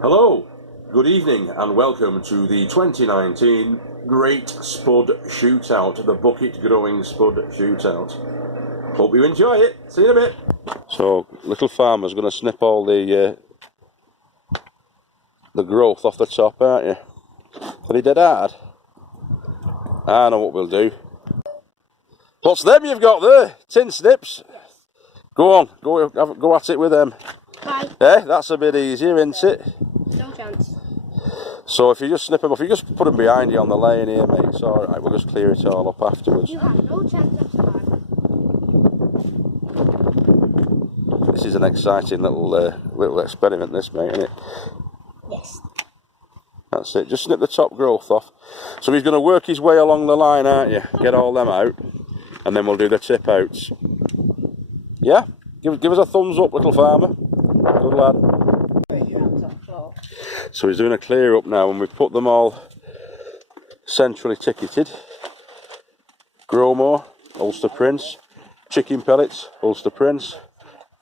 Hello, good evening and welcome to the 2019 Great Spud Shootout, the bucket growing spud shootout. Hope you enjoy it. See you in a bit. So, little farmer's going to snip all the growth off the top, aren't you? Are they dead hard? I know what we'll do. What's them you've got there? Tin snips. Go on, go at it with them. Hi. Eh, that's a bit easier, isn't it? No chance. So if you just snip them off, you just put them behind you on the lane here, mate. It's alright, we'll just clear it all up afterwards. You have no chance of surviving. This is an exciting little experiment, this, mate, isn't it? Yes. That's it, just snip the top growth off. So he's going to work his way along the line, aren't you? Get all them out, and then we'll do the tip outs. Yeah? Give us a thumbs up, little farmer. Good lad. So he's doing a clear up now, and we've put them all centrally ticketed. Growmore, Ulster Prince. Chicken pellets, Ulster Prince.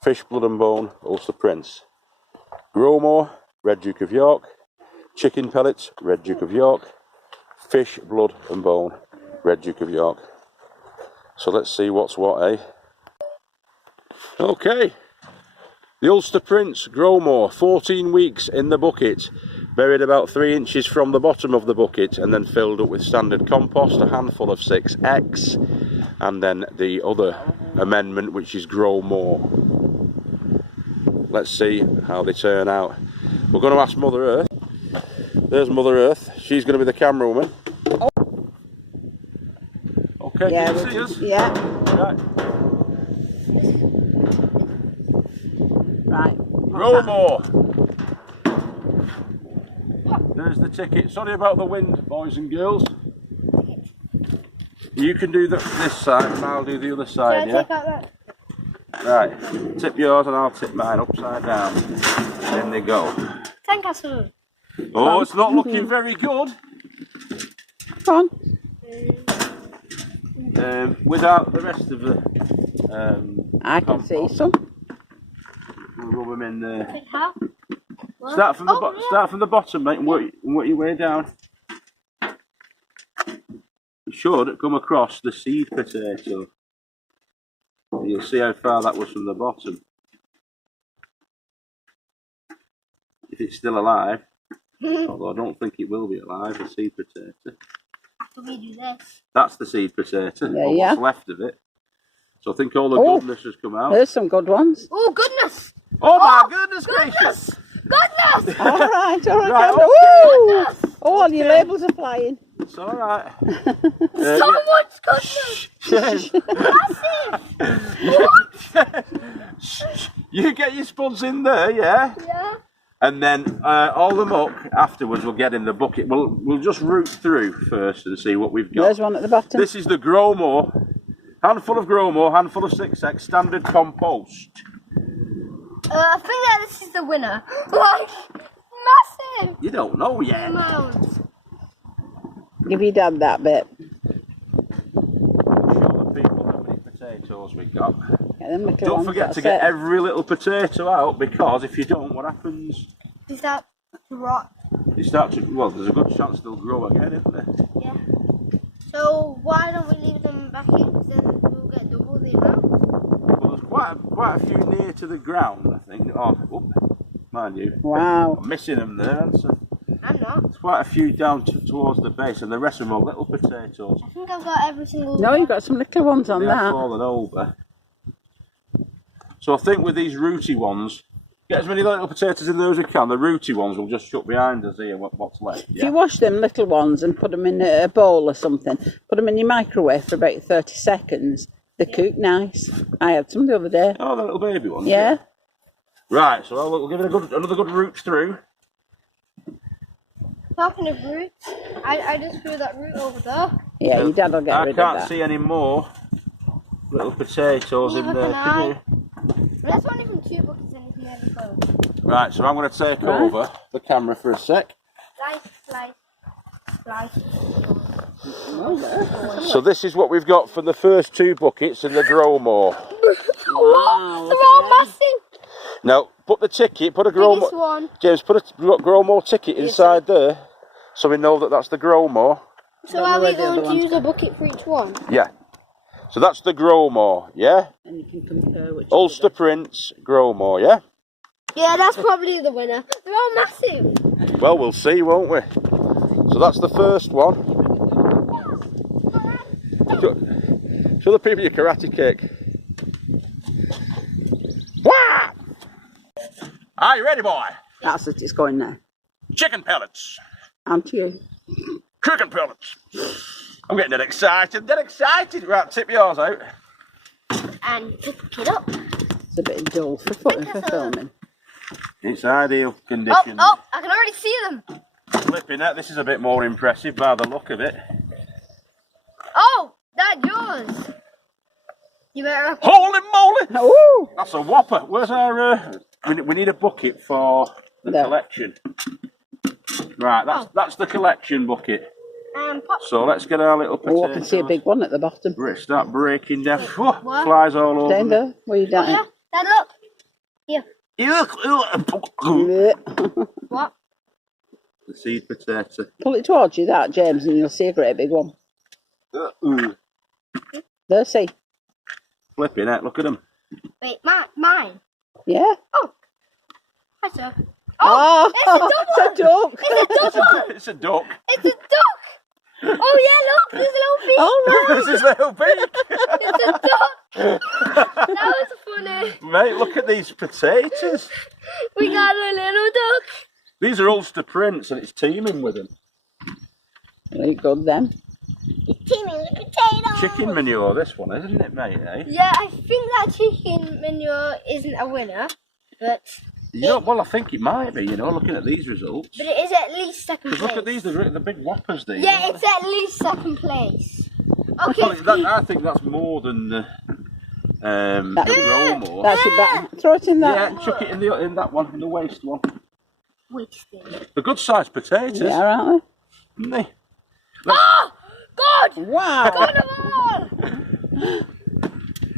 Fish, blood and bone, Ulster Prince. Growmore, Red Duke of York. Chicken pellets, Red Duke of York. Fish, blood and bone, Red Duke of York. So let's see what's what, eh? Okay. The Ulster Prince, Growmore, 14 weeks in the bucket, buried about 3 inches from the bottom of the bucket and then filled up with standard compost, a handful of 6X, and then the other amendment, which is Growmore. Let's see how they turn out. We're going to ask Mother Earth. There's Mother Earth. She's going to be the camerawoman. Okay, yeah, can you see us? Yeah. Right. Right. Growmore. There's the ticket. Sorry about the wind, boys and girls. You can do this side and I'll do the other side, yeah? Take out that? Right. Tip yours and I'll tip mine upside down. In they go. Sandcastle. Oh, it's not looking very good. Come on. Without the rest of the I can see some. We'll rub them in there. Take how? Start from the bottom, mate, and work your way down. You should come across the seed potato. You'll see how far that was from the bottom. If it's still alive, although I don't think it will be alive, the seed potato. After we do this. That's the seed potato, Yeah, or what's left of it. So I think all the goodness has come out. There's some good ones. Oh, goodness! Oh my goodness gracious! Goodness! All right. Right, Ooh. Goodness! Oh, all your labels are flying. It's alright. So much goodness! Massive! You get your spuds in there, yeah? Yeah. And then all the muck afterwards we'll get in the bucket. We'll just root through first and see what we've got. There's one at the bottom. This is the Growmore. Handful of Growmore, handful of 6X, standard compost. I think that this is the winner. Like, massive! You don't know yet. Amount. Give your dad that bit. Show the people how many potatoes we got. Get them little Don't ones, forget to that's get it. every little potato out, because if you don't, what happens? Is that rot? You start to, well, there's a good chance they'll grow again, isn't there? Yeah. So why don't we leave them back in? Because then we'll get double the amount. Well, there's quite a few near to the ground, I think. Oh, mind you. Wow. I'm missing them there, aren't I? I'm not. There's quite a few down towards the base, and the rest of them are little potatoes. I think I've got every single No, one. you've got some little ones on They have that. fallen over. So I think with these rooty ones, get as many little potatoes in there as we can. The rooty ones will just shut behind us here, what's left. If you wash them little ones and put them in a bowl or something, put them in your microwave for about 30 seconds, they cook nice. I had some the other day. Oh, the little baby ones. Yeah. Right, so we'll give it another good root through. Talking of roots, I just threw that root over there. Yeah, your dad will get rid of I can't that. see any more little potatoes in there, can you? There's not even 2 buckets in this nearly full. Right, so I'm going to take over the camera for a sec. Slice. So this is what we've got for the first 2 buckets in the Growmore. Wow, they're all massive. Now, put the ticket, put a Biggest Growmore. one. James, put a Growmore ticket inside there, so we know that that's the Growmore. So are we going to use a bucket for each one? Yeah. So that's the Growmore, yeah? And you can compare which. Ulster Prince, Growmore, yeah? Yeah, that's probably the winner. They're all massive. Well, we'll see, won't we? So that's the first one. Show the people your karate kick. Wah! Are you ready, boy? That's it. It's going there. Chicken pellets. Aren't you? Chicken pellets. I'm getting dead excited. Right, tip yours out. And pick it up. It's a bit dull for filming. It's ideal Oh, conditions. oh, I can already see them. Flipping that, this is a bit more impressive by the look of it. Oh, that's yours. You better. Holy moly! Oh! That's a whopper. Where's our... we need a bucket for the No. collection. Right, that's the collection bucket. Pop. So let's get our little potatoes. Oh, I can see a big one at the bottom. Start breaking down. Whew, What? flies all over. Down there, where you Oh, down? yeah, Dad, look. Here. What? The seed potato. Pull it towards you, that, James, and you'll see a great big one. There, see? Flipping it, look at them. Wait, mine. Yeah? Oh. Hi, sir. Oh, it's a double. it's a duck. It's a duck. It's a duck. Oh, yeah, look. There's a little beak. Oh, right. This is little beak. It's a duck. That was funny. Mate, look at these potatoes. We got a little duck. These are Ulster Prince and it's teeming with them. Very good then. Teeming with potatoes. Chicken manure, this one, isn't it, mate? Eh? Yeah, I think that chicken manure isn't a winner, but You know, well, I think it might be, you know, looking at these results. it is at least second Because place. look at these, the big whoppers, these. Yeah, it's at least second place. Okay. Well, I think that's more than the Growmore. That's your better. Throw it in that. Yeah, chuck it in that one, in the waste one. Wasted. The good sized potatoes, Yeah, aren't aren't they? Oh! God! they? Wow. God of all!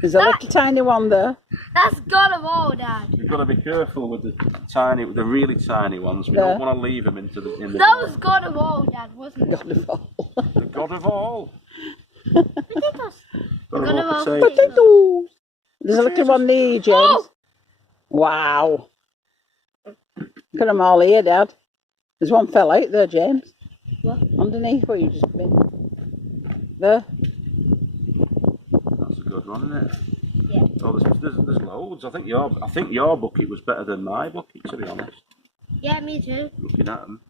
There's a little tiny one there. That's God of all, Dad. You've got to be careful with the really tiny ones. We Yeah. don't want to leave them in the That was God of all, Dad, wasn't it? God of all. the god of all. Potatoes. God God of all of all potatoes. Potatoes. There's a little one there, James. Oh! Wow. Look at them all here, Dad. There's one fell out there, James. What? Underneath where you just been. There. That's a good one, isn't it? Yeah. Oh, there's loads. I think your bucket was better than my bucket, to be honest. Yeah, me too. Looking at them.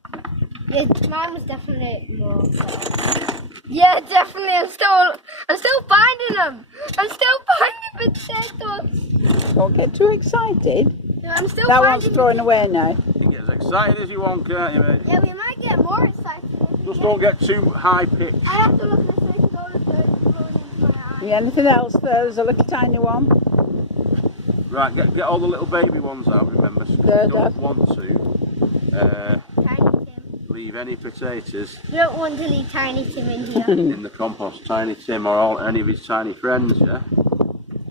Yeah, mine was definitely more better. Yeah, definitely. I'm still finding them. I'm still finding potatoes. Don't get too excited. Yeah, I'm still That one's finding. throwing away now. You get as excited as you want, can't you, mate? Yeah, we might get more excited. Just don't get too high pitched. I have to look at this thing all the dirt going into my eye. Yeah, anything else there? There's a little tiny one. Right, get all the little baby ones out, remember. So There, you don't Dad. want to Tiny Tim. leave any potatoes We don't want to leave Tiny Tim in here. in the compost. Tiny Tim or any of his tiny friends, yeah?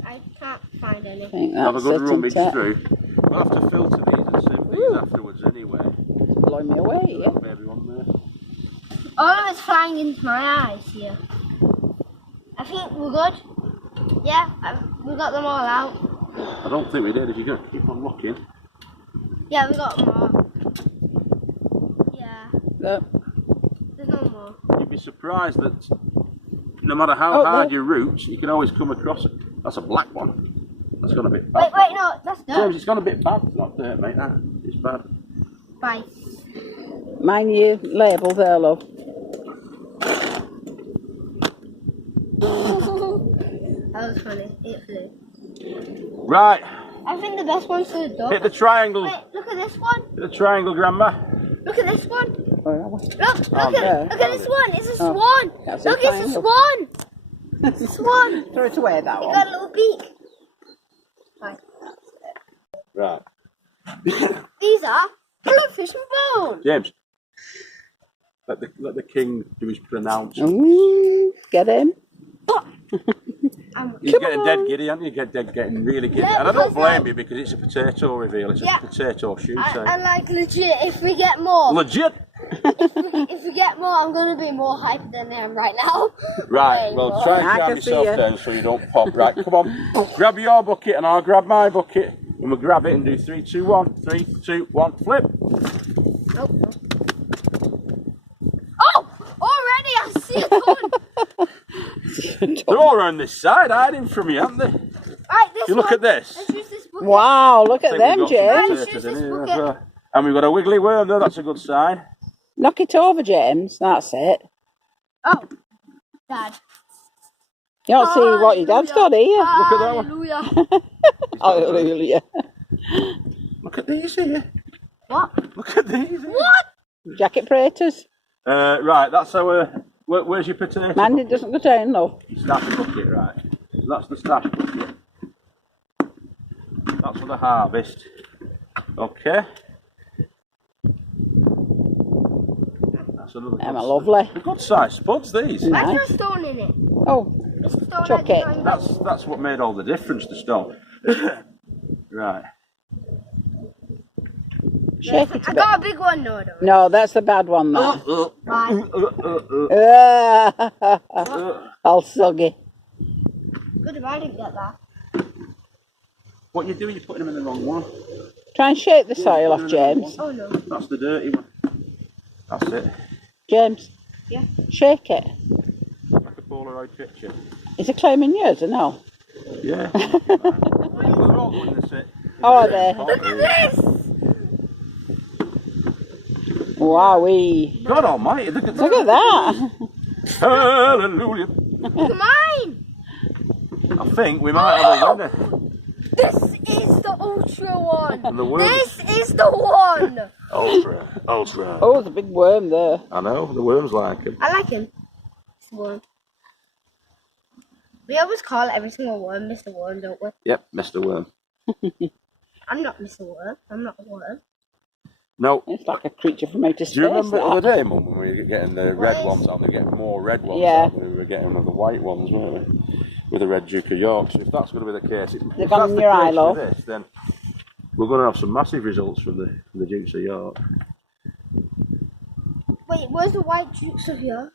I can't find any. I think Have a that's good it, rummage isn't it? through. We'll have to filter these and sieve these Ooh. afterwards anyway. It's blowing me away, yeah. Little baby one there. All of it's flying into my eyes here. I think we're good. Yeah, we got them all out. I don't think we did, if you're going to keep on looking. Yeah, we got them all. Yeah, There. there's no more. You'd be surprised that no matter how Oh, hard no. you root, you can always come across it. That's a black one. That's gone a bit bad. Wait, no, that's James, dirt. it's gone a bit bad. It's not dirt, mate. That it's bad. Bye. Mind your label there, love. That was funny. It flew. Right, I think the best one's for the dog. hit the triangle. Wait, look at this one. Hit the triangle, Grandma. Look at this one. Where are we? Look there. at this one. It's a Oh, swan. that's a Look, it's a triangle. swan. It's a swan. Throw it away, that It one. got a little beak. Right. Right, These are fish and bone. James. Let the king do his pronouncement. Ooh, get him. You're getting dead giddy, aren't you? Getting really giddy. Yeah, And I don't because, blame you because it's a potato reveal. It's Yeah. a potato shoot. And like legit, if we get more, Legit. if we get more, I'm gonna be more hyped than I am right now. Right, Way well, more. try and I calm can see yourself you. down so you don't pop. Right, come on. Grab your bucket and I'll grab my bucket. And we'll grab it and do 3, 2, 1. 3, 2, 1, flip. Oh, no. Oh! Already I see a ton! They're all around this side hiding from you, aren't they? Right, this You look one. at this. Let's use this bucket. Wow, look I at think we've them, got some James. potatoes Choose in this here bucket. as well. And we've got a wiggly worm there, that's a good sign. Knock it over, James. That's it. Oh, Dad. You don't see what your dad's got here. Look at that one. Hallelujah. Hallelujah. Look at these here. What? Look at these here. What? Jacket Praetors. Right, that's our... where's your potato? Mandy doesn't go down, love. Stash bucket, right. That's the stash bucket. That's for the harvest. Okay. That's another Emma, good, lovely. good size spuds, these. Nice. I threw a stone in it. Oh, It's a stone Chuck I it. designed. That's what made all the difference, the stone. Right. shake it I a bit. got a big one, no, I don't. No, that's the bad one, that. Fine. All soggy. Good if I didn't get that. What you doing? You're putting them in the wrong one. Try and shake the soil off, James. Oh no. That's the dirty one. That's it. James, Yeah. shake it. Like a Polaroid picture. Is it claiming yours or no? Yeah. They're all going to sit. Oh, are they? Look at this! Wowee. God almighty, look at Look at that. Hallelujah. Come on! I think we might have a winner. This is the ultra one. And the worm. This is the one. Ultra. Oh, there's a big worm there. I know, the worms like him. I like him. It's the worm. We always call every single worm Mr. Worm, don't we? Yep, Mr. Worm. I'm not Mr. Worm. I'm not a worm. No. It's like a creature from outer space. Do you remember the that. other day, Mum, when we were getting the red What? ones out? They get more red ones Yeah. out than we were getting the white ones, weren't we? With the red Duke of York. So if that's going to be the case, if They've that's gone in the your case eye, with love. this, then we're going to have some massive results from the Dukes of York. Wait, where's the white Dukes of York?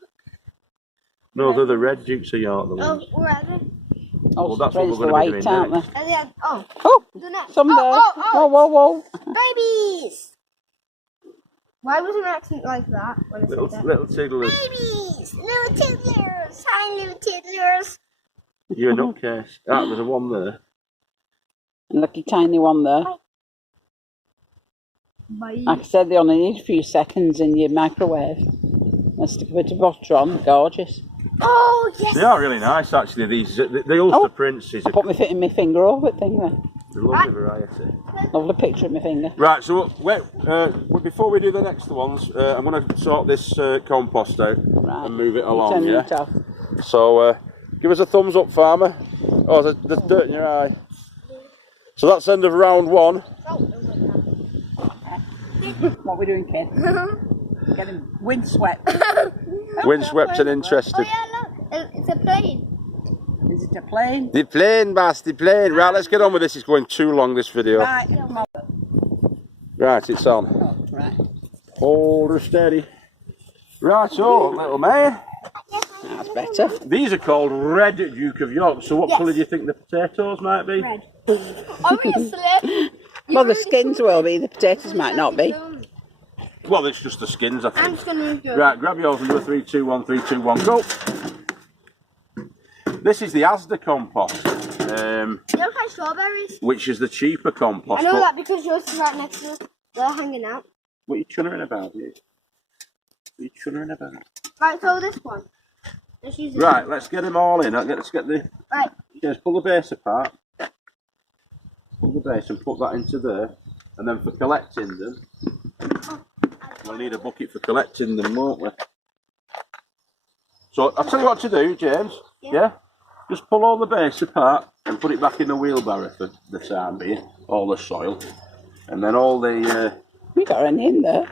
No, they're the red Dukes of York, the Oh, ones. where are they? Oh, Well, that's what it's we're the gonna be white, doing aren't next. they? Are they? Oh, Oh, the next. some there. Oh, Whoa, whoa, whoa. babies! Why was an accent like that when I said that? Little tigglers. Babies! Little tiddlers! Hi, little tiddlers! You're a nutcase. Ah, there's a one there. And look, a tiny one there. Bye. Like I said, they only need a few seconds in your microwave. And stick a bit of butter on. Gorgeous. Oh, yes! They are really nice, actually. These the Ulster Prince is a Put my finger over it thing there. lovely variety. Lovely picture of my finger. Right, so before we do the next ones, I'm going to sort this compost out Right. and move it Turn along. Yeah. it off. So give us a thumbs up, farmer. Oh, there's dirt in your eye. So that's the end of round one. Oh, don't What are we doing, kid? Getting windswept. Windswept and interested. Oh, yeah, look. It's a plane. Is it a plane? The plane, Bass, the plane. Right, let's get on with this. It's going too long, this video. Right, come on. Right, it's on. Oh, right. Hold her steady. Right, so, little man. That's better. These are called Red Duke of York. So what Yes. colour do you think the potatoes might be? Red. Obviously. Well, the skins will be, the potatoes might not be. Well, it's just the skins, I I'm think. just going to move yours. Right, grab yours and do a 3, 2, 1, 3, 2, 1, go. This is the Asda compost, You don't like strawberries? which is the cheaper compost. I know but that because yours is right next to us. They're hanging out. What are you chunnering about, you? What are you chunnering about? Right, so this one. Let's use this Right, let's get them all in. Let's get the... Right. Just pull the base apart. Pull the base and put that into there. And then for collecting them, we'll need a bucket for collecting them, won't we? So I'll tell you what to do, James. Yeah? Just pull all the base apart and put it back in the wheelbarrow for the time being. All the soil. And then all the... We got any in there.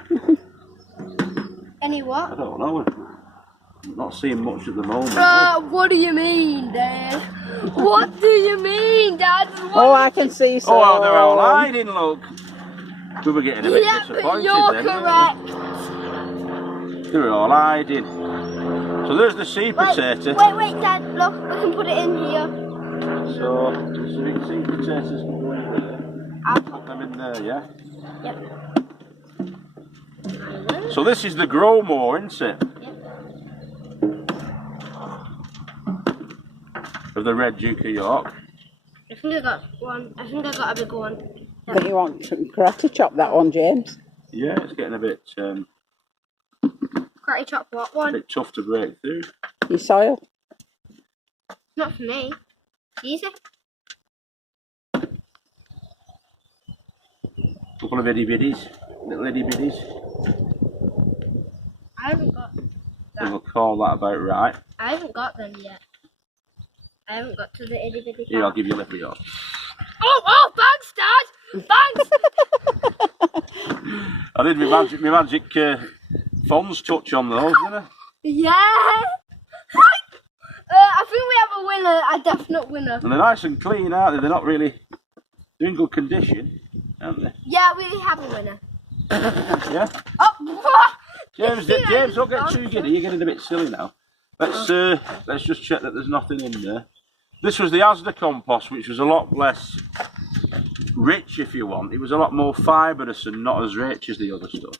Any I what? don't know. I'm not seeing much at the moment. What do you mean, Dad? What do you mean, Dad? Oh, I can see some. Oh, they're all hiding, look. We were getting a bit Yeah, but disappointed you're then. correct. They were all hiding. So there's the seed potato. Wait, Dad. Look, we can put it in here. So there's the big seed potatoes. I'll Put them in there, yeah? Yep. So this is the grow more, isn't it? Yep. Of the red Duke of York. I think I got one. I think I got a big one. I think you want to karate chop that one, James. Yeah, it's getting a bit Karate chop what one? tough to break through. Your soil. Not for me. Easy. Couple of itty bitties, little itty bitties. I haven't got. We'll call that about right. I haven't got them yet. I haven't got to the itty bitty. Here, I'll give you a little yours. Oh, thanks, Dad. Thanks. I did my magic Fonz touch on those, didn't I? Yeah. I think we have a winner, a definite winner. And they're nice and clean, aren't they? They're not really. They're in good condition, aren't they? Yeah, we have a winner. Yeah. Oh, what? James, don't get too giddy. You're getting a bit silly now. Let's just check that there's nothing in there. This was the Asda compost, which was a lot less rich, if you want. It was a lot more fibrous and not as rich as the other stuff.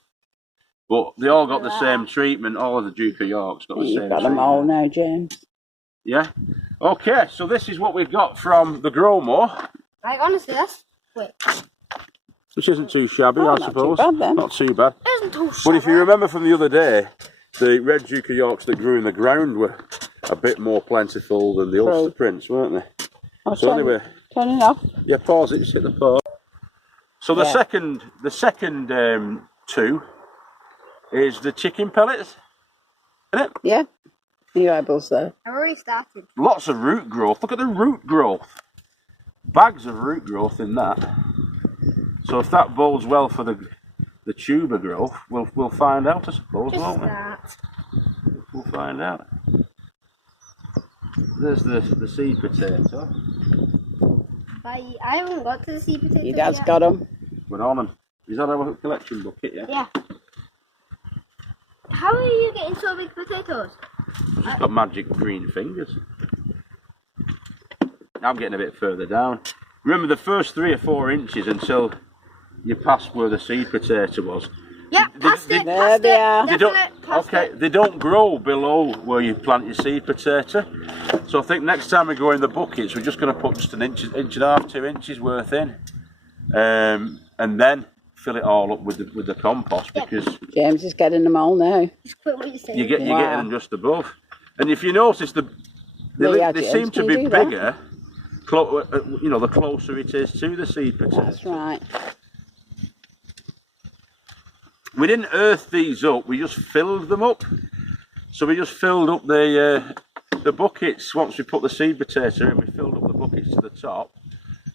But they all got the same treatment. All of the Duke of York's got the same You've got treatment. them all now, James. Yeah. Okay, so this is what we've got from the Growmore. Like, honestly, that's quick. Which isn't too shabby, Oh, I not too suppose. bad then. Not too bad. It isn't too But if you shabby. remember from the other day, the red Duke of Yorks that grew in the ground were a bit more plentiful than the Ulster Prince, weren't they? Oh, So anyway, turn it off. yeah, pause it, just hit the pause. So the Yeah. second two is the chicken pellets, isn't it? Yeah. New eyeballs there. I've already started. Lots of root growth. Look at the root growth. Bags of root growth in that. So if that bodes well for the tuber growth, we'll find out, I suppose, Just won't we? start. We'll find out. There's the seed potato. I haven't got to the seed potatoes Your dad's yet. got them. We're on them. Is that our collection bucket, yeah? Yeah. How are you getting so big potatoes? Just got magic green fingers. I'm getting a bit further down. Remember the first 3 or 4 inches until you pass where the seed potato was. Yeah, past it, There past they it. are. They don't, Definite, past okay, it. they don't grow below where you plant your seed potato. So I think next time we go in the buckets, we're just going to put just an inch and a half, 2 inches worth in, and then fill it all up with the compost, Yeah. because James is getting them all now. Just quit what you're saying. you're getting Wow. them just above. And if you notice, they Yeah, they James, seem to can be you do that? bigger. You know, the closer it is to the seed potato. That's right. We didn't earth these up, we just filled them up. So we just filled up the buckets. Once we put the seed potato in, we filled up the buckets to the top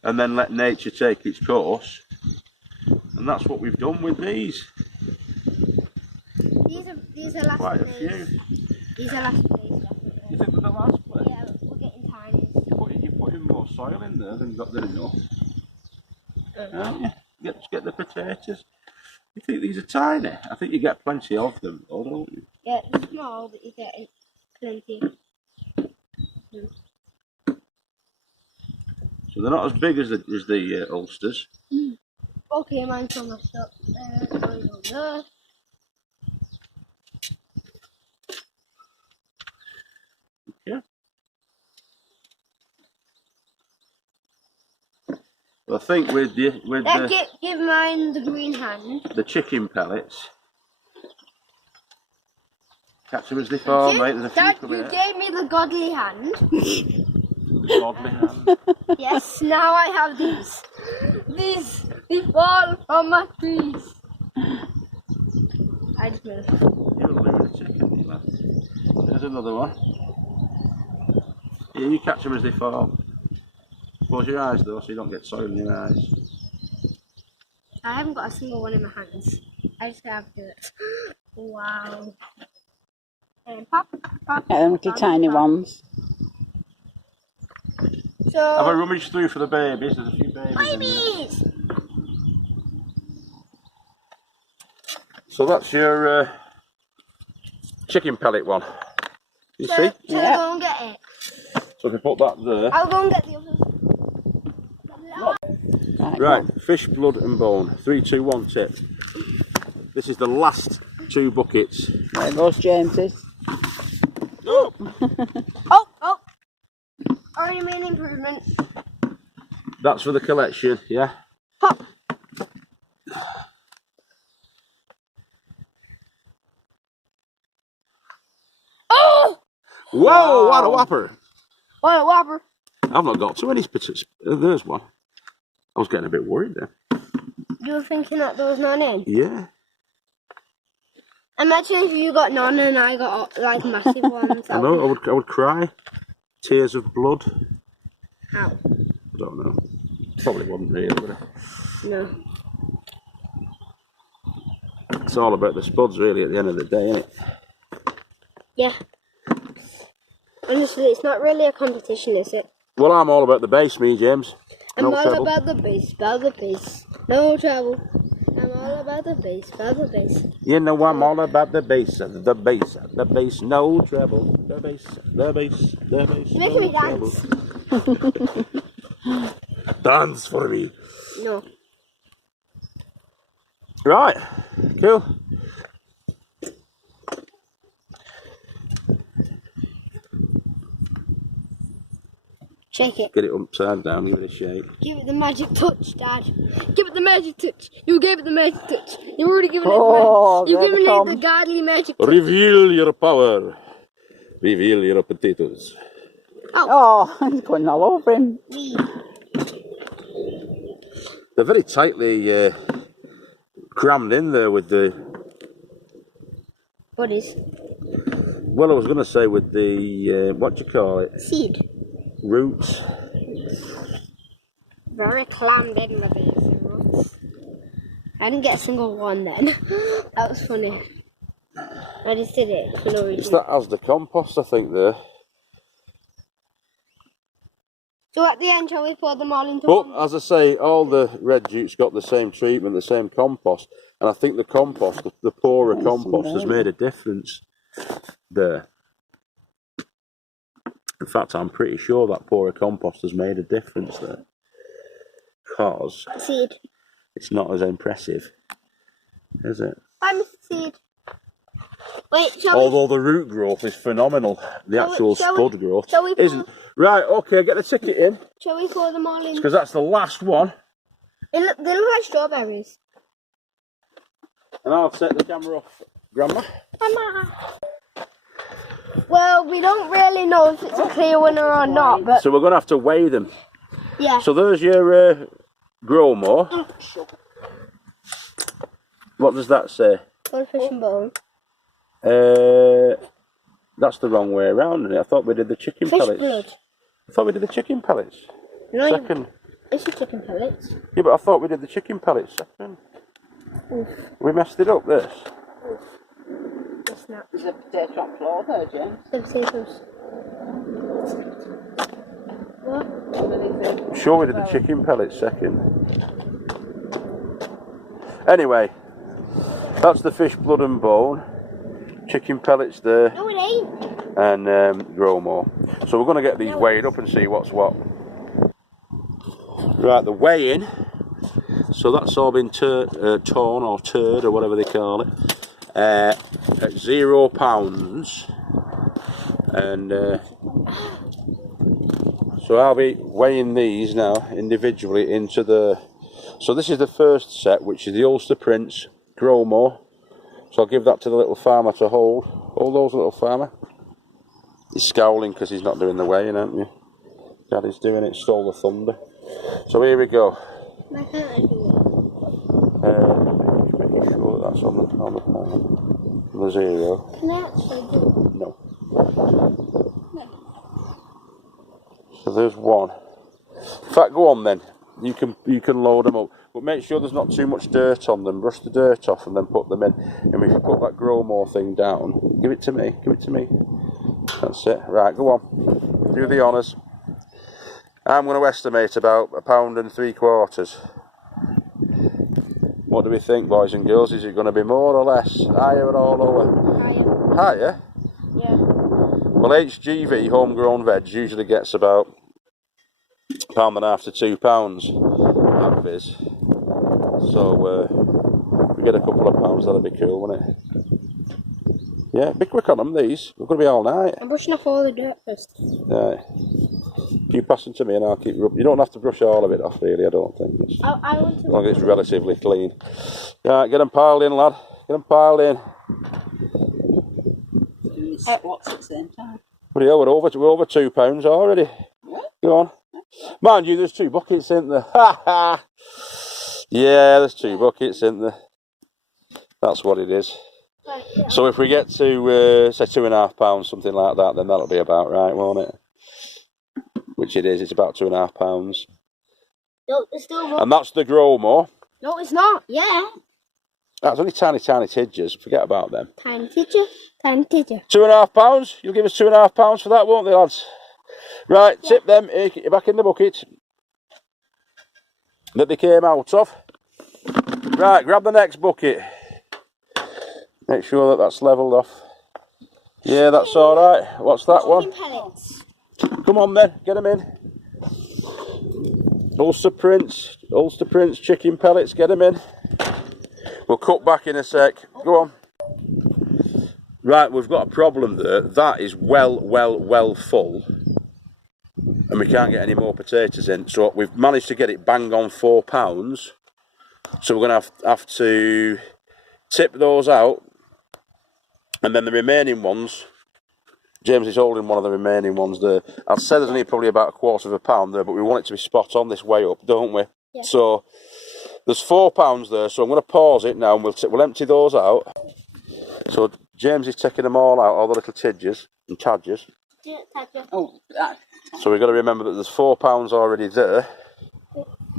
and then let nature take its course. And that's what we've done with these. These are last Quite a place. few. These are last place, definitely. You think they're the last place? Yeah, we're getting tiny. You're putting more soil in there than you've got there enough. Aren't you? Get the potatoes. You think these are tiny? I think you get plenty of them, though, don't you? Yeah, it's small, but you get plenty. So they're not as big as the Ulsters. Okay, mine's so messed up. There. Yeah. Well, I think with Give mine the green hand. the chicken pellets. Catch them as they fall, mate. There's a few Dad, coming you out. gave me the godly hand. Godly hand. Yes, now I have these. They fall from my trees. I just moved. You're a lunatic, aren't you, lad? There's another one. Yeah, you catch them as they fall. Close your eyes though, so you don't get soil in your eyes. I haven't got a single one in my hands. I just have to do it. Wow. And pop, pop. Get them little pop, tiny pop. ones. Have a So, rummage through for the babies. There's a few babies. in there. babies! So that's your chicken pellet one. You see? Shall I go and get it? So if we put that there. I'll go and get the others. Right, fish, blood and bone. 3, 2, 1 tip. This is the last 2 buckets. There goes James's. Oh! Oh! Already made an improvement. That's for the collection, yeah? Pop. Oh! Whoa, what a Wow. whopper! What a whopper. I've not got to any potatoes. There's one. I was getting a bit worried there. You were thinking that there was none in? Yeah. Imagine if you got none and I got like massive ones. I know, I would cry. Tears of blood. How? I don't know. Probably wouldn't really, would it? No. It's all about the spuds really at the end of the day, isn't it? Yeah. Honestly, it's not really a competition, is it? Well, I'm all about the base, me, James. I'm No all trouble. about the bass, no trouble. I'm all about the bass, You know I'm all about the bass, the bass, the bass, no trouble. The bass, the bass, the bass, You're making me trouble. dance. Dance for me. No. Right, cool. Shake it. Get it upside down, give it a shake. Give it the magic touch, Dad. Give it the magic touch. You gave it the magic touch. You already given Oh, it. You've there given they it come. the godly magic touch. Reveal your power. Reveal your potatoes. Oh, he's going all over him. They're very tightly crammed in there with the, Buddies. well, I was going to say with the, what do you call it? Seed. Roots. Very clammed in with these roots. I didn't get a single one then. That was funny. I just did it for no It's reason. that as the compost, I think, there. So at the end, shall we pour them all into But one? as I say, all the red jutes got the same treatment, the same compost, and I think the compost, the poorer compost, has made a difference there. In fact, I'm pretty sure that poorer compost has made a difference there, because Seed. it's not as impressive, is it? Bye, Mr. Seed. Wait, shall Although the root growth is phenomenal, the actual spud growth shall we isn't. Right, okay, get the ticket in, Shall we pour them all in? because that's the last one, They look like strawberries. and I'll set the camera off, Grandma. Mama. Well, we don't really know if it's a clear winner or not, but So we're going to have to weigh them. yeah. So there's your Growmore. What does that say? One fish and bone. That's the wrong way around, isn't it? I thought we did the chicken Fish pellets. blood. I thought we did the chicken pellets. No, Second. it's a chicken pellets. Yeah, but I thought we did the chicken pellets second. Oof. We messed it up, this. It's not. There's a potato on the floor there, James. The potatoes. What? I'm sure we did the chicken pellets second. Anyway, that's the fish blood and bone. Chicken pellets there. No, it ain't. And Growmore. So we're going to get these weighed up and see what's what. Right, the weighing. So that's all been torn or turd or whatever they call it. At £0. And so I'll be weighing these now individually into the. So this is the first set, which is the Ulster Prince Growmore. So I'll give that to the little farmer to hold. Hold those, little farmer. He's scowling because he's not doing the weighing, aren't you? Daddy's doing it, stole the thunder. So here we go. Why can't I do Making sure that that's on the zero. it? Can I actually do No. So there's one. In fact, go on then. You can load them up. but make sure there's not too much dirt on them. Brush the dirt off and then put them in. And if you put that grow more thing down, give it to me, give it to me. That's it. Right, go on. Do the honours. I'm going to estimate about £1.75. What do we think, boys and girls? Is it going to be more or less? Higher or lower? Higher. Higher? Yeah. Well, HGV homegrown veg usually gets about £1.50 to £2 out of his. So if we get a couple of pounds, that'll be cool, won't it? Yeah, be quick on them, these. We're going to be all night. I'm brushing off all the dirt first. Yeah. Keep passing to me and I'll keep rubbing. You don't have to brush all of it off, really, I don't think. I want to. As long as it's relatively clean. Right, get them piled in, lad. Get them piled in. Doing these squats at the same time. But yeah, we're over £2 already. What? Go on. Mind you, there's 2 buckets in there. Ha ha! Yeah, there's 2 buckets in there. That's what it is. Right, yeah. So if we get to, say, £2.5, something like that, then that'll be about right, won't it? Which it is, it's about £2.5. No, there's still more. And that's the grow more. No, it's not. Yeah. That's only tiny tidgers. Forget about them. Tiny teacher. Tiny teacher. £2.5. You'll give us £2.5 for that, won't they, lads? Right, tip them. Get you back in the bucket that they came out of. Right, grab the next bucket. Make sure that that's levelled off. Yeah, that's all right. What's that one? Pellets. Come on then, get them in. Ulster Prince chicken pellets, get them in. We'll cut back in a sec. Go on. Right, we've got a problem there. That is well full. And we can't get any more potatoes in. So we've managed to get it bang on £4. So we're going to have to tip those out. And then the remaining ones, James is holding one of the remaining ones there. I'd say there's only probably about £1/4 there, but we want it to be spot on this way up, don't we? Yeah. So there's £4 there, so I'm going to pause it now and we'll empty those out. So James is taking them all out, all the little tidgers and tadgers. Yeah, teacher. Oh, that. So we've got to remember that there's £4 already there.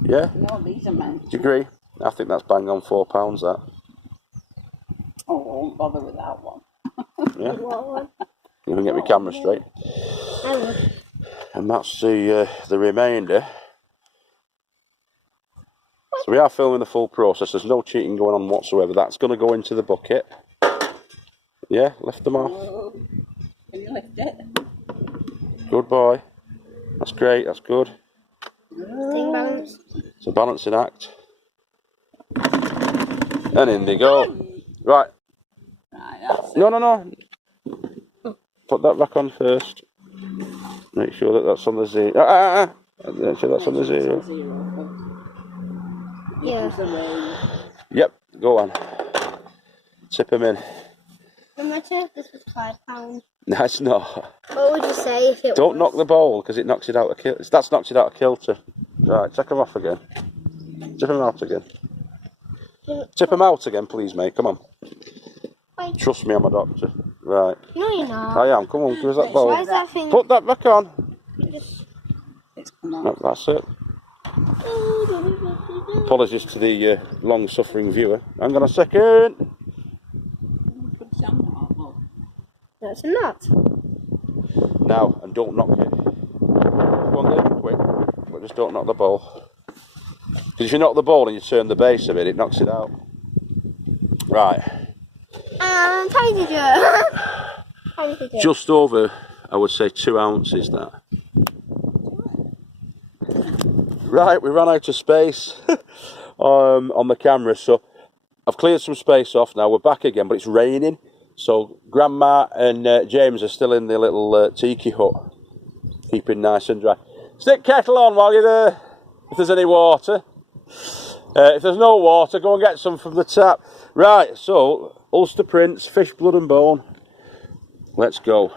Yeah? No, these are meant. Do you agree? I think that's bang on £4, that. Oh, I won't bother with that one. Yeah? What one? You can get my camera straight. I would. And that's the remainder. So we are filming the full process. There's no cheating going on whatsoever. That's going to go into the bucket. Yeah, lift them off. Oh, can you lift it? Good boy. That's great. That's good. Thing balance. It's a balancing act. And in they go. Right. Right, that's it. No. Put that back on first. Make sure that that's on the zero. Make sure that's on the zero. Yeah. Yep, go on. Tip them in. Remember if this was £5? No, it's not. What would you say if it Don't was? knock the bowl because it knocks it out of kilter. That's knocked it out of kilter. Right, take them off again. Tip them out again. Tip them out again, please, mate. Come on. Wait. Trust me, I'm a doctor. Right. No, you're not. I am. Come on, give us that bowl. Why is that thing? Put that back on. It's come on. No, that's it. Apologies to the long-suffering viewer. Hang on a second. Put it on now, look. That's a nut. Now, and don't knock it. Go on, get it quick. But just don't knock the bowl. Because if you knock the bowl and you turn the base of it, it knocks it out. Right. Tiny teacher. Just over, I would say, 2 ounces, that. Right, we ran out of space on the camera, so I've cleared some space off now. We're back again, but it's raining. So Grandma and James are still in the little tiki hut, keeping nice and dry. Stick kettle on while you're there, if there's any water. If there's no water, go and get some from the tap. Right, so Ulster Prince, fish, blood and bone. Let's go.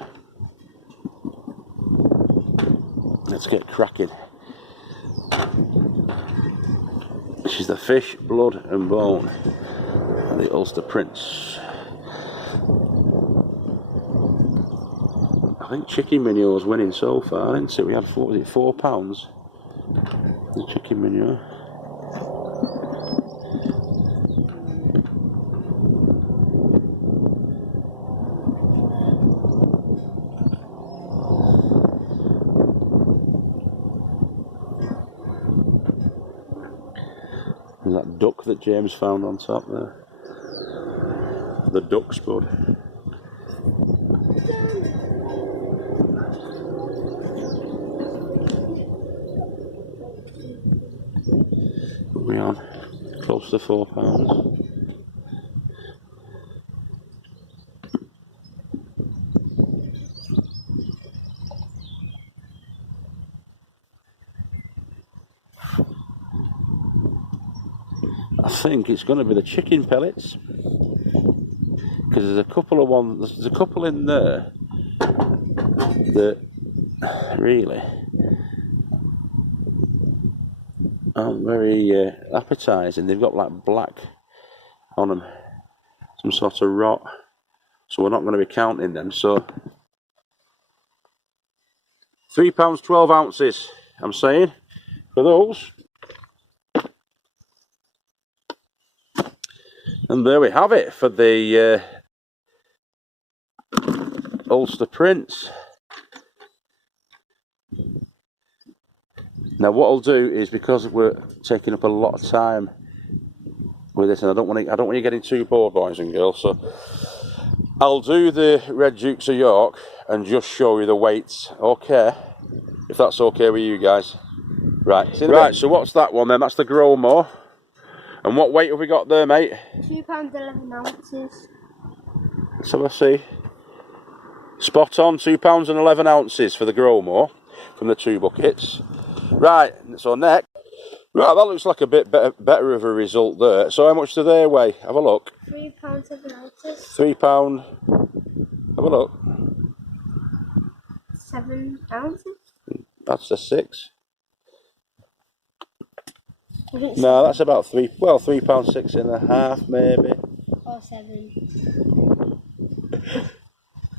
Let's get cracking. This is the fish, blood and bone. The Ulster Prince. I think chicken manure is winning so far, isn't it? We had £4 the chicken manure. duck that James found on top there. The duck spud. We're on close to £4. I think it's going to be the chicken pellets, because there's a couple of ones. There's a couple in there that really aren't very appetising. They've got like black on them, some sort of rot. So we're not going to be counting them. So £3 12 ounces. I'm saying for those. And there we have it for the Ulster Prince. Now what I'll do is, because we're taking up a lot of time with this, and I don't want you getting too bored, boys and girls, so I'll do the Red Dukes of York and just show you the weights, okay? If that's okay with you guys. Right, so what's that one then? That's the Growmore. And what weight have we got there, mate? £2 11 ounces. So I see. Spot on, £2 and 11 ounces for the Growmore from the 2 buckets. Right, so next. Right, that looks like a bit better of a result there. So how much do they weigh? Have a look. £3 7 ounces. £3. Have a look. 7 ounces. That's a 6. No, that's about £3 6 and a half maybe. Or 7.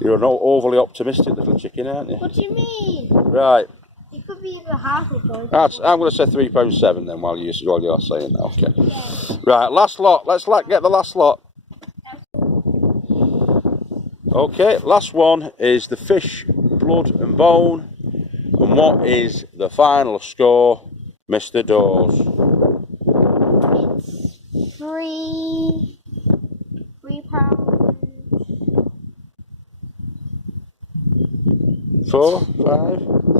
You're not overly optimistic little chicken, aren't you? What do you mean? Right. It could be either half or both. I'm going to say £3 7 then while you're saying that. Okay. Yeah. Right, last lot. Let's get the last lot. Okay, last one is the fish, blood and bone. And what is the final score, Mr. Dawes? It's £3 4, 5?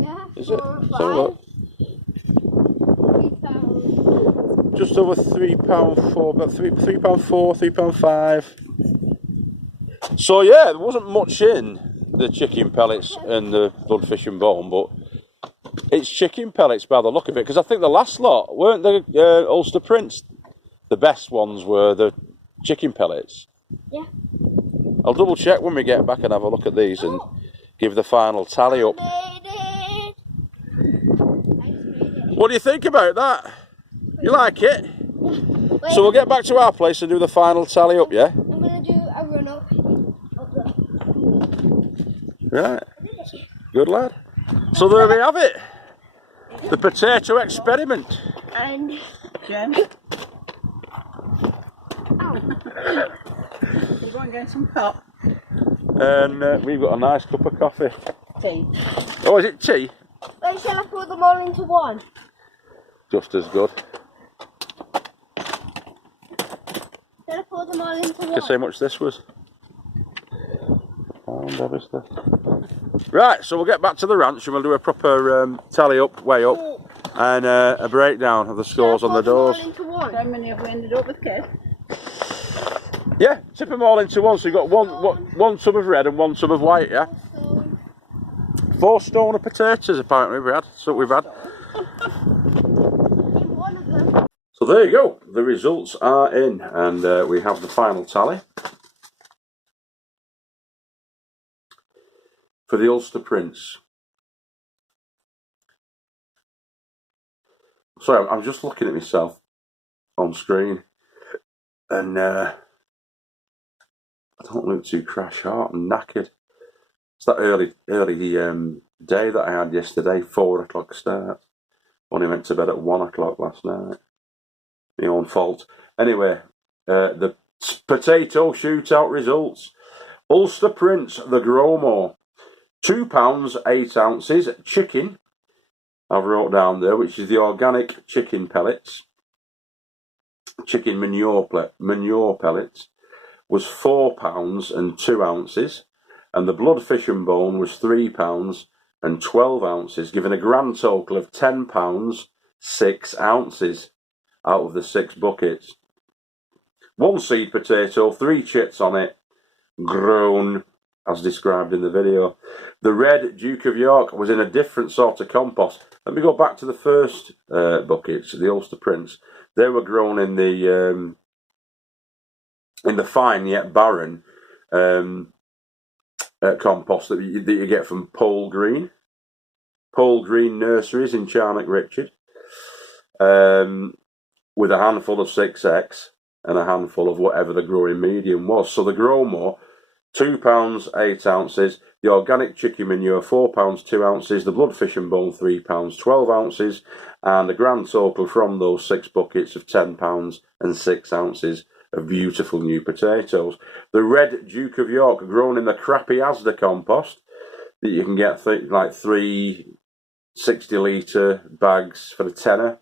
Yeah. Is it? 4 or 5. So £3. just over £3.4, about £3.4, £3.5. So yeah, there wasn't much in the chicken pellets and the blood, fish and bone, but it's chicken pellets by the look of it, because I think the last lot, weren't the Ulster Prince, the best ones were the chicken pellets? Yeah. I'll double check when we get back and have a look at these and give the final tally up. Made it. What do you think about that? You like it? Wait, So we'll get back to our place and do the final tally up, yeah? I'm going to do a run up there. Right. Good lad. So there we have it. The potato experiment. And Jen, ow. we're going to get some pop. And we've got a nice cup of coffee. Tea. Oh, is it tea? Wait, shall I put them all into one? Just as good. Shall I put them all into Can one? see how much this was. And obviously. Right, so we'll get back to the ranch and we'll do a proper tally up, weigh up, and a breakdown of the scores on the doors. How many have we ended up with, Kev? Yeah, tip them all into one. So you've got one tub of red and one tub of white, yeah? 4 stone of potatoes apparently we've had. So we've had. One of them. So there you go. The results are in, and we have the final tally for the Ulster Prince. Sorry, I'm just looking at myself on screen, and I don't look too crash hot. I'm knackered. It's that early day that I had yesterday. 4 o'clock start. Only went to bed at 1 o'clock last night. My own fault. Anyway, the potato shootout results. Ulster Prince, the Growmore, £2 8 ounces. Chicken, I've wrote down there, which is the organic chicken pellets. chicken manure pellets was £4 and 2 ounces, and the blood fish and bone was £3 and 12 ounces, giving a grand total of £10 6 ounces out of the 6 buckets. 1 seed potato, 3 chits on it, grown as described in the video. The red Duke of York was in a different sort of compost. Let me go back to the first buckets, the Ulster Prince. They were grown in the fine yet barren compost that you get from Pole Green Nurseries in Charnock Richard, with a handful of 6X and a handful of whatever the growing medium was. So the Growmore, £2 8 ounces, the organic chicken manure £4 2 ounces, the blood fish and bone £3 12 ounces, and a grand total from those 6 buckets of £10 and 6 ounces of beautiful new potatoes. The red Duke of York, grown in the crappy Asda compost that you can get like 3 60-litre bags for a tenner.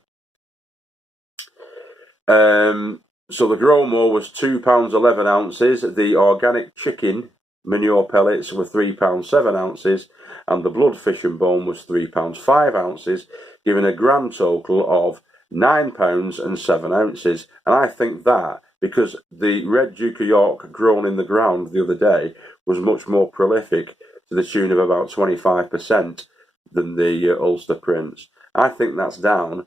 So the Growmore was £2 11 ounces, the organic chicken manure pellets were £3 7 ounces, and the blood fish and bone was £3 5 ounces, giving a grand total of £9 and 7 ounces. And I think that, because the red Duke of York grown in the ground the other day was much more prolific, to the tune of about 25% than the Ulster Prince, I think that's down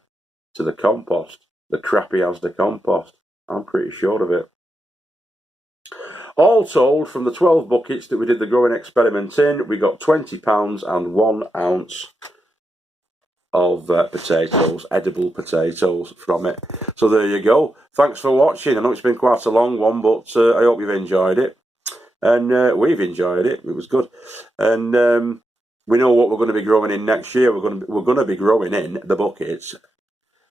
to the compost, the crappy Asda compost. I'm pretty sure of it. All told, from the 12 buckets that we did the growing experiment in, we got £20 and 1 ounce of potatoes, edible potatoes from it. So there you go. Thanks for watching. I know it's been quite a long one, but I hope you've enjoyed it. And we've enjoyed it. It was good. And we know what we're going to be growing in next year. We're going to be growing in the buckets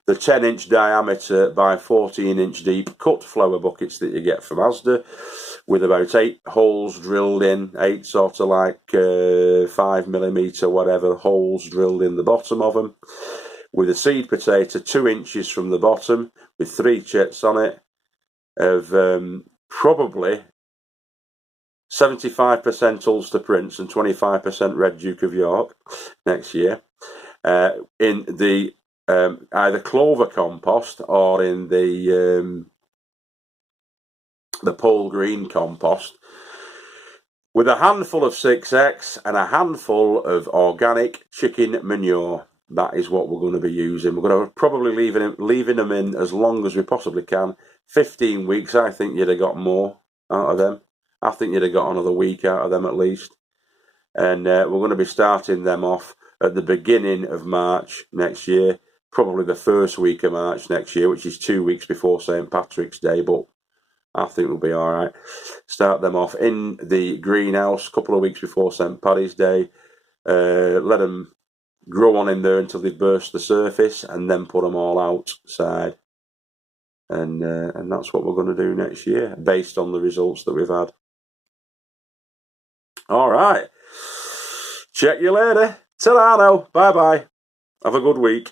the 10-inch diameter by 14-inch deep cut flower buckets that you get from Asda, with about 8 holes drilled in, 8 sort of like 5mm whatever holes drilled in the bottom of them, with a seed potato 2 inches from the bottom, with 3 chits on it, of probably 75% Ulster Prince and 25% Red Duke of York next year, in the either clover compost or in the Pole Green compost, with a handful of 6X and a handful of organic chicken manure. That is what we're going to be using. We're going to probably leaving them in as long as we possibly can. 15 weeks, I think you'd have got more out of them. I think you'd have got another week out of them at least. And we're going to be starting them off at the beginning of March next year. Probably the first week of March next year, which is 2 weeks before St. Patrick's Day, but I think we'll be all right. Start them off in the greenhouse a couple of weeks before St. Paddy's Day. Let them grow on in there until they burst the surface, and then put them all outside. And that's what we're going to do next year, based on the results that we've had. All right. Check you later. Ta-ra now. Bye-bye. Have a good week.